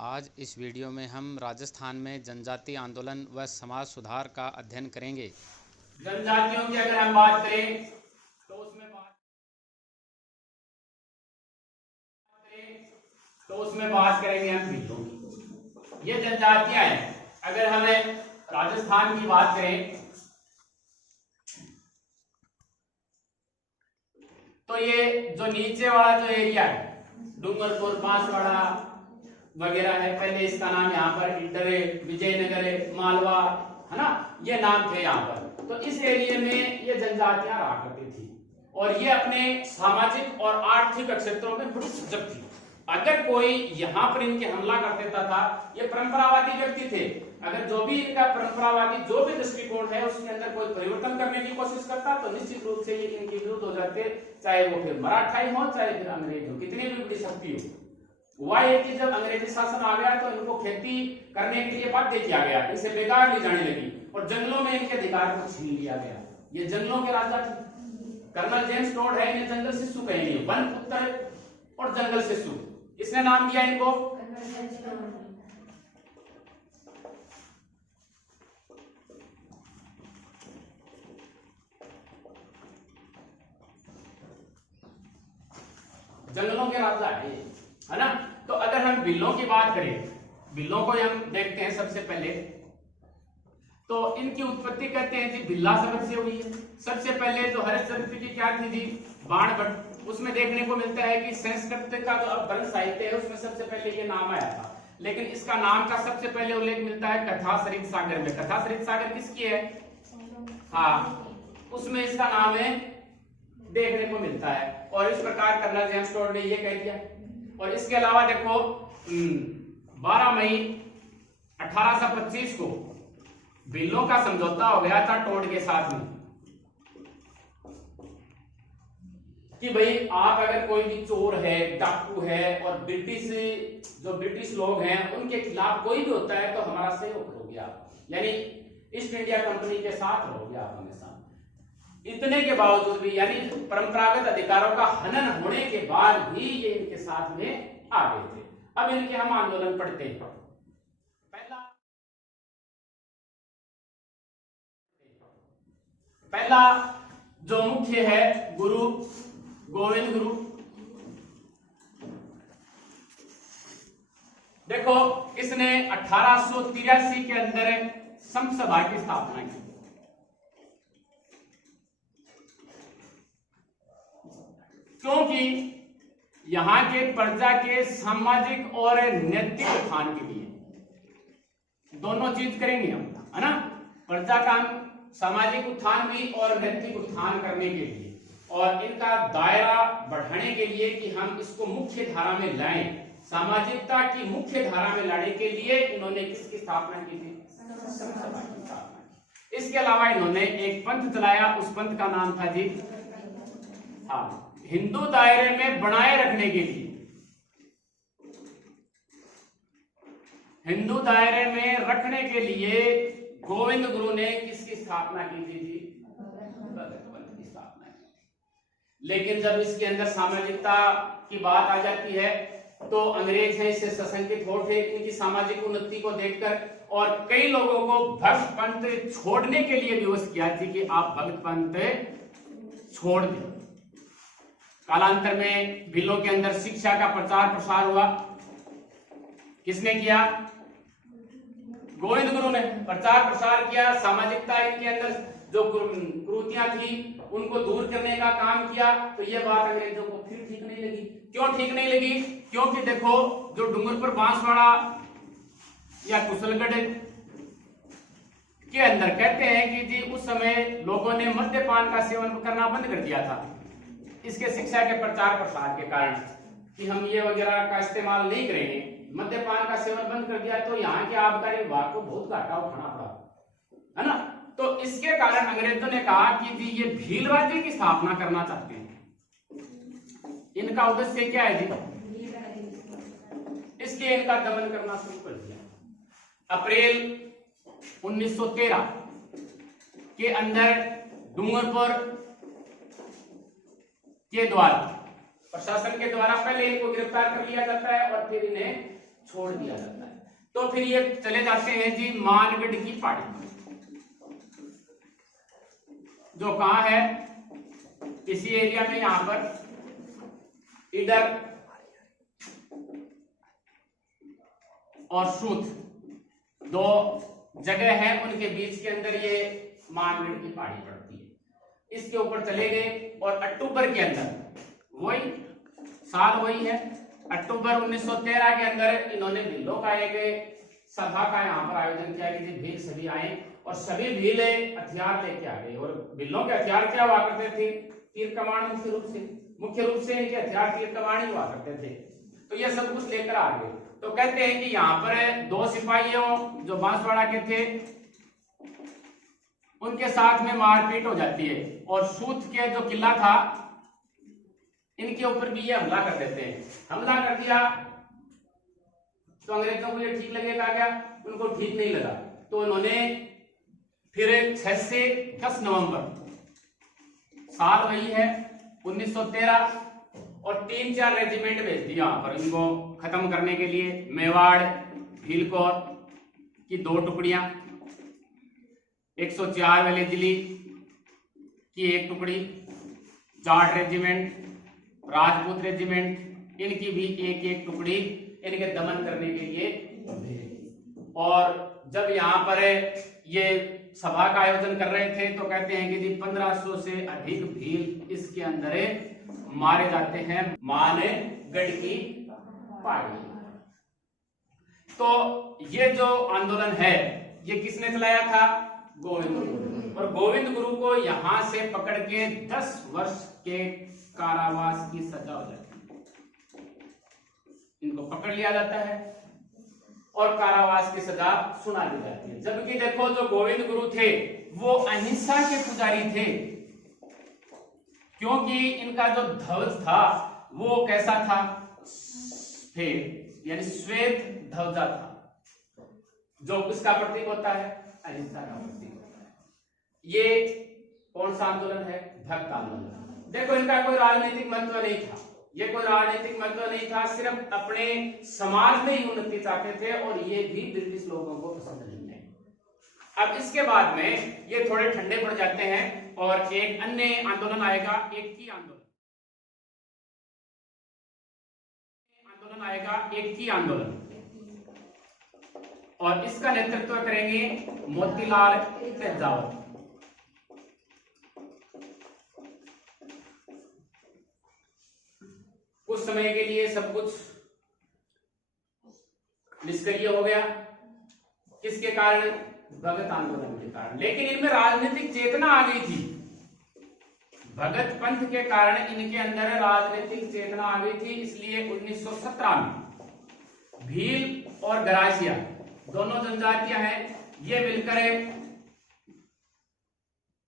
आज इस वीडियो में हम राजस्थान में जनजाति आंदोलन व समाज सुधार का अध्ययन करेंगे। जनजातियों की अगर हम बात करें तो उसमें बात करेंगे हम भीलों की। ये जनजातियां हैं। अगर हमें राजस्थान की बात करें तो ये जो नीचे वाला जो एरिया है, डूंगरपुर, बांसवाड़ा वगैरह है, पहले इसका नाम यहाँ पर इंटरे, विजयनगर, मालवा, है ना, ये नाम थे यहाँ पर। तो इस एरिया में ये जनजातियां रहा करती थी और ये अपने सामाजिक और आर्थिक क्षेत्रों में बड़ी सजग थी। अगर कोई यहाँ पर इनके हमला कर देता था, ये परंपरावादी व्यक्ति थे, अगर जो भी इनका परंपरावादी जो भी दृष्टिकोण है उसके अंदर कोई परिवर्तन करने की कोशिश करता तो निश्चित रूप से ये इनके विरुद्ध हो जाते, चाहे वो फिर मराठाई हो चाहे फिर अंग्रेज हो, कितनी भी बड़ी शक्ति हो। हुआ ये कि जब अंग्रेजी शासन आ गया तो इनको खेती करने के लिए बाध्य किया गया, इनसे बेकार ली जाने लगी और जंगलों में इनके अधिकार को छीन लिया गया। ये जंगलों के राजा थे। कर्नल जेम्स टोड है, इन्हें जंगल शिशु कहेंगे, वन पुत्र और जंगल शिशु, इसने नाम दिया इनको। जंगलों के राजा है ना। तो अगर हम बिल्लों की बात करें, बिल्लों को हम देखते हैं सबसे पहले तो इनकी उत्पत्ति कहते हैं जी बिल्ला शब्द से हुई है। सबसे पहले जो हरिश्चंद्र की क्या थी जी, बाण भट्ट, उसमें देखने को मिलता है कि संस्कृत का जो ग्रंथ साहित्य है उसमें सबसे पहले ये नाम आया था, लेकिन इसका नाम का सबसे पहले उल्लेख मिलता है कथा सरित सागर में। कथा सरित सागर किसकी है? हाँ, उसमें इसका नाम है देखने को मिलता है और इस प्रकार कर्नल जेम्स टोड ने ये कह दिया। और इसके अलावा देखो 12 मई 1825 को बिल्लों का समझौता हो गया था टोड के साथ में कि भाई आप अगर कोई भी चोर है, डाकू है और ब्रिटिश लोग हैं उनके खिलाफ कोई भी होता है तो हमारा सहयोग करोगे आप, यानी ईस्ट इंडिया कंपनी के साथ रहोगे आप हमेशा। इतने के बावजूद भी, यानी परंपरागत अधिकारों का हनन होने के बाद भी ये इनके साथ में आ गए थे। अब इनके हम आंदोलन पढ़ते हैं। पहला जो मुख्य है गुरु गोविंद गुरु। देखो इसने 1883 के अंदर संत सभा की स्थापना की। क्योंकि यहां के प्रजा के सामाजिक और नैतिक उत्थान के लिए दोनों चीज करेंगे हम, है ना। प्रजा का सामाजिक उत्थान भी और नैतिक उत्थान करने के लिए और इनका दायरा बढ़ाने के लिए कि हम इसको मुख्य धारा में लाएं, सामाजिकता की मुख्य धारा में लाने के लिए इन्होंने किसकी स्थापना की थी? संत सभा की स्थापना की। इसके अलावा इन्होंने एक पंथ चलाया, उस पंथ का नाम था जी, हाँ, हिंदू दायरे में बनाए रखने के लिए, हिंदू दायरे में रखने के लिए गोविंद गुरु ने किसकी स्थापना की थी जी? भगत पंथ की स्थापना की। लेकिन जब इसके अंदर सामाजिकता की बात आ जाती है तो अंग्रेज हैं इससे सशंकित हो थे इनकी सामाजिक उन्नति को देखकर और कई लोगों को भक्त पंथ छोड़ने के लिए विवश किया थी कि आप भगत पंथ छोड़ दें। कालांतर में बिल्लों के अंदर शिक्षा का प्रचार प्रसार हुआ। किसने किया? गोविंद गुरु ने प्रचार प्रसार किया। सामाजिकता इनके अंदर जो कुरीतियां थी उनको दूर करने का काम किया। तो यह बात अंग्रेजों को फिर ठीक नहीं लगी। क्यों ठीक नहीं लगी? क्योंकि देखो जो डूंगरपुर, बांसवाड़ा या कुशलगढ़ के अंदर कहते हैं कि जी उस समय लोगों ने मद्यपान का सेवन करना बंद कर दिया था इसके शिक्षा के प्रचार प्रसार के कारण, कि हम ये वगैरह का इस्तेमाल नहीं करेंगे, मद्यपान का सेवन बंद कर दिया तो यहाँ के आबकारी विभाग को बहुत घाटा उठाना पड़ा, है ना। तो इसके कारण अंग्रेजों ने कहा कि जी ये भील राज्य की स्थापना करना चाहते हैं। इनका उद्देश्य क्या है जी? इसलिए इनका दमन करना शुरू कर दिया। अप्रैल 1913 के अंदर डूंगरपुर के द्वारा, प्रशासन के द्वारा पहले इनको गिरफ्तार कर लिया जाता है और फिर इन्हें छोड़ दिया जाता है। तो फिर ये चले जाते हैं जी मानगढ़ की पहाड़ी, जो कहां है, इसी एरिया में, यहां पर इधर और सूत दो जगह है, उनके बीच के अंदर ये मानगढ़ की पहाड़ी पड़ती है। इसके ऊपर चले गए और अक्टूबर के अंदर, वही साल वही है, अक्टूबर 1913 के अंदर इन्होंने भीलों का एक सभा का यहाँ पर आयोजन किया कि भील सभी आए और सभी भील हथियार लेके आ गए। और भीलों के हथियार क्या हुआ करते थे, तीर कमान, मुख्य रूप से इनके हथियार तीर कमान ही हुआ करते थे। तो ये सब कुछ लेकर आ गए। तो कहते हैं कि यहाँ पर दो सिपाहियों जो बांसवाड़ा के थे, उनके साथ में मारपीट हो जाती है और सूत के जो किला था, इनके ऊपर भी ये हमला कर देते हैं। हमला कर दिया तो अंग्रेजों को ये ठीक लगेगा क्या, उनको ठीक नहीं लगा। तो उन्होंने फिर 6 से 10 नवंबर, साल वही है 1913, और 3-4 रेजिमेंट भेज दिया यहाँ पर इनको खत्म करने के लिए। मेवाड़ भीलकोर की 2 टुकड़ियां, 104 वाले दिल्ली की 1 टुकड़ी, जाट रेजिमेंट, राजपूत रेजिमेंट, इनकी भी 1-1 टुकड़ी इनके दमन करने के लिए। और जब यहाँ पर ये सभा का आयोजन कर रहे थे तो कहते हैं कि जी 1500 से अधिक भील इसके अंदर मारे जाते हैं मानगढ़ की पहाड़ी। तो ये जो आंदोलन है ये किसने चलाया था, गोविंद गुरु। और गोविंद गुरु को यहां से पकड़ के 10 वर्ष के कारावास की सजा हो जाती है। इनको पकड़ लिया जाता है और कारावास की सजा सुना दी जाती है। जबकि देखो जो गोविंद गुरु थे वो अहिंसा के पुजारी थे, क्योंकि इनका जो ध्वज था वो कैसा था, सफेद यानी श्वेत ध्वजा था, जो किसका प्रतीक होता है, अहिंसा का प्रतीक होता है। ये कौन सा आंदोलन है, भक्त आंदोलन। देखो इनका कोई राजनीतिक महत्व नहीं था, ये कोई राजनीतिक महत्व नहीं था, सिर्फ अपने समाज में ही उन्नति चाहते थे और ये भी ब्रिटिश लोगों को पसंद नहीं है। अब इसके बाद में ये थोड़े ठंडे पड़ जाते हैं और एक अन्य आंदोलन आएगा, एकती आंदोलन, और इसका नेतृत्व करेंगे मोतीलाल तेजावत। कुछ समय के लिए सब कुछ निष्क्रिय हो गया, किसके कारण, भगत आंदोलन के कारण। लेकिन इनमें राजनीतिक चेतना आ गई थी, भगत पंथ के कारण इनके अंदर राजनीतिक चेतना आ गई थी। इसलिए 1917 में भील और गरासिया दोनों जनजातियां हैं, ये मिलकर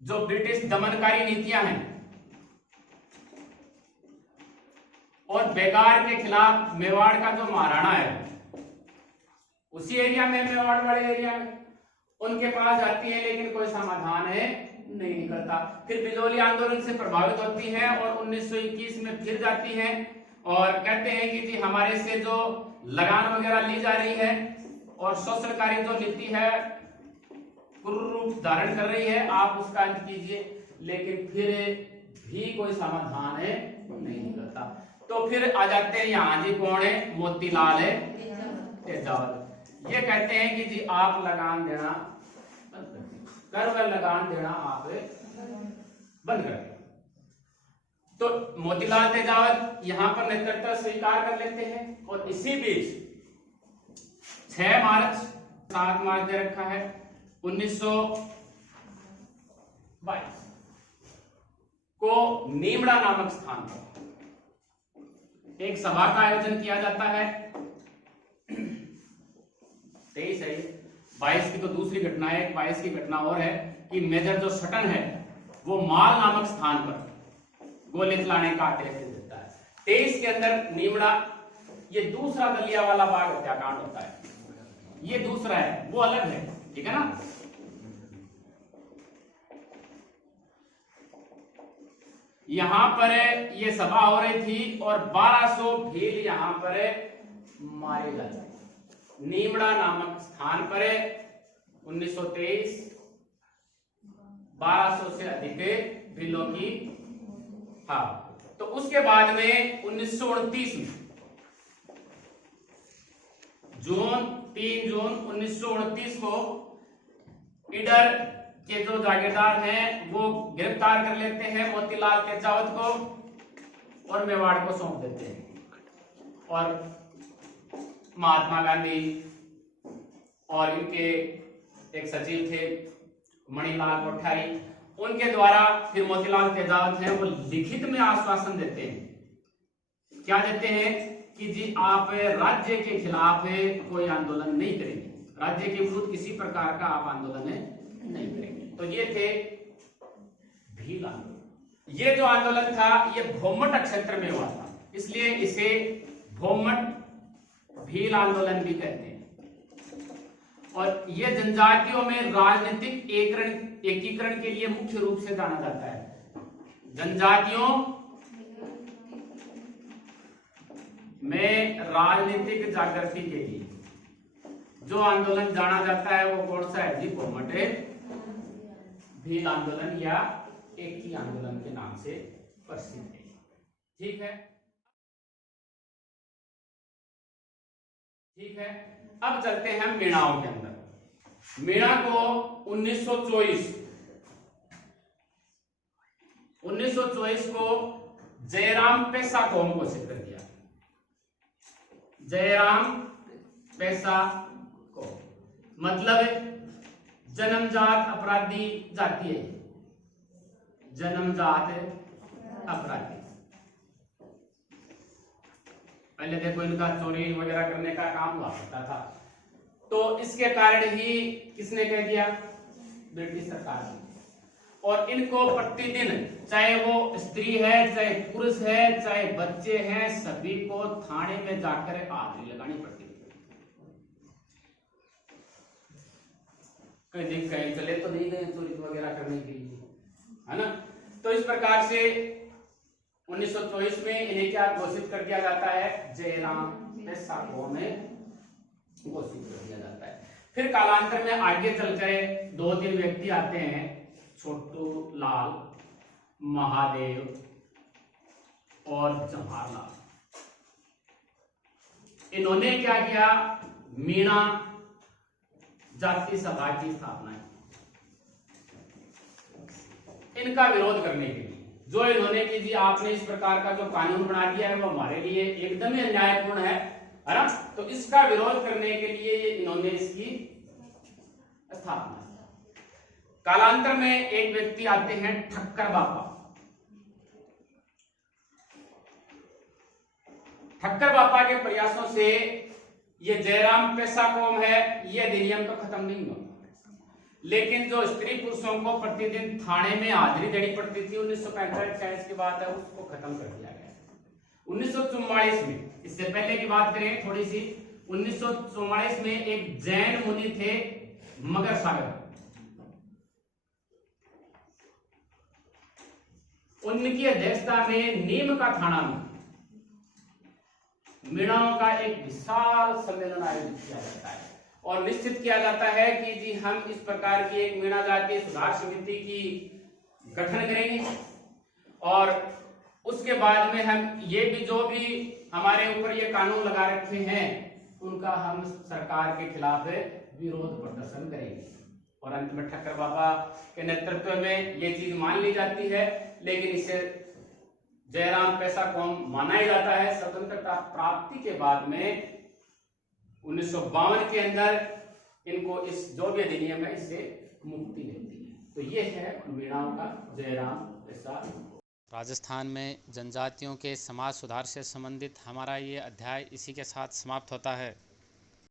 जो ब्रिटिश दमनकारी नीतियां हैं और बेकार के खिलाफ मेवाड़ का जो महाराणा है, उसी एरिया में, मेवाड़ वाले एरिया में, उनके पास जाती है, लेकिन कोई समाधान नहीं निकलता। फिर बिजोली आंदोलन से प्रभावित होती है और 1921 में फिर जाती है और कहते हैं कि जी हमारे से जो लगान वगैरह ली जा रही है और शोषणकारी जो नीति है पूर्ण रूप धारण कर रही है, आप उसका अंत कीजिए। लेकिन फिर भी कोई समाधान नहीं निकलता। तो फिर आ जाते हैं यहाँ जी, कौन है, मोतीलाल तेजावत। ये कहते हैं कि जी आप लगान देना कर व लगान देना आप बंद कर दें। तो मोतीलाल तेजावत यहाँ पर नेतृत्व स्वीकार कर लेते हैं और इसी बीच 6 मार्च 7 मार्च दे रखा है 1922 को नीमड़ा नामक स्थान पर एक सभा का आयोजन किया जाता है। 23 है, 22 की तो दूसरी घटना है, 22 की घटना और है कि मेजर जो सटन है वो माल नामक स्थान पर गोली चलाने का आदेश देता है। 23 के अंदर नीमड़ा, ये दूसरा दलिया वाला बाग हत्याकांड होता है, ये दूसरा है, वो अलग है, ठीक है ना। यहां पर ये सभा हो रही थी और 1200 भील यहां पर मारे जाते हैं। नीमड़ा नामक स्थान पर 1923 1200 से अधिक बिलों की। हाँ, तो उसके बाद में 1929 में 3 जून 1929 को ईडर के जो जागीरदार हैं वो गिरफ्तार कर लेते हैं मोतीलाल तेजावत को और मेवाड़ को सौंप देते हैं। और महात्मा गांधी और इनके एक सचिव थे मणिलाल कोठारी, उनके द्वारा फिर मोतीलाल तेजावत हैं वो लिखित में आश्वासन देते हैं। क्या देते हैं कि जी आप राज्य के खिलाफ कोई आंदोलन नहीं करेंगे, राज्य के विरुद्ध किसी प्रकार का आप आंदोलन नहीं करेंगे। तो ये थे भील आंदोलन। ये जो आंदोलन था ये भोमट क्षेत्र में हुआ था, इसलिए इसे भोमट भील आंदोलन भी कहते हैं। और ये जनजातियों में राजनीतिक एकीकरण के लिए मुख्य रूप से जाना जाता है। जनजातियों में राजनीतिक जागृति के लिए जो आंदोलन जाना जाता है वो कौन सा है जी? भोमट भील आंदोलन या एकी आंदोलन के नाम से प्रसिद्ध है। ठीक है, ठीक है। अब चलते हैं मीणाओं के अंदर। मीणा को 1924 को जयराम पेशा को घोषित कर दिया। जयराम पेशा को मतलब जन्मजात अपराधी जाति है, जन्मजात अपराधी। पहले देखो इनका चोरी वगैरह करने का काम हुआ करता था, तो इसके कारण ही किसने कह दिया? ब्रिटिश सरकार ने। और इनको प्रतिदिन, चाहे वो स्त्री है, चाहे पुरुष है, चाहे बच्चे हैं, सभी को थाने में जाकर हाजिरी लगानी पड़ती थी। कहीं चले तो नहीं गए चोरी वगैरह करने के लिए, है ना? तो इस प्रकार से 1924 में इन्हें क्या घोषित कर दिया जाता है? जयराम पेशा को में घोषित कर दिया जाता है। फिर कालांतर में आगे चलकर 2-3 व्यक्ति आते हैं, छोटू लाल, महादेव और जवाहरलाल। इन्होंने क्या किया? मीणा जाति सभा की स्थापना की इनका विरोध करने के लिए। जो इन्होंने की जी आपने इस प्रकार का जो कानून बना दिया है वो हमारे लिए एकदम ही अन्यायपूर्ण है ना? तो इसका विरोध करने के लिए इन्होंने इसकी स्थापना। कालांतर में एक व्यक्ति आते हैं ठक्कर बापा। ठक्कर बापा के प्रयासों से ये जयराम पेशा कौम है ये अधिनियम तो खत्म नहीं हुआ, लेकिन जो स्त्री पुरुषों को प्रतिदिन थाने में हाजिरी देनी पड़ती थी 1945-46 की बात है, उसको खत्म कर दिया गया। 1944 में, इससे पहले की बात करें थोड़ी सी, 1944 में एक जैन मुनि थे मगर सागर, उनकी अध्यक्षता में नीम का थाना में मीणाओं का एक विशाल सम्मेलन आयोजित किया जाता है और निश्चित किया जाता है कि जी हम इस प्रकार की एक मीणा जाति सुधार समिति की गठन करेंगे और उसके बाद में हम ये भी जो भी हमारे ऊपर ये कानून लगा रखे हैं उनका हम सरकार के खिलाफ विरोध प्रदर्शन करेंगे। और अंत में ठक्कर बाबा के नेतृत्व में ये चीज मान ली जाती है, लेकिन इसे जयराम पेशा को माना ही जाता है। स्वतंत्रता प्राप्ति के बाद में 1952 के अंदर इनको इस जो भी अधिनियम है इससे मुक्ति मिलती है। तो ये है मीणाओं का जयराम पेशा। राजस्थान में जनजातियों के समाज सुधार से संबंधित हमारा ये अध्याय इसी के साथ समाप्त होता है।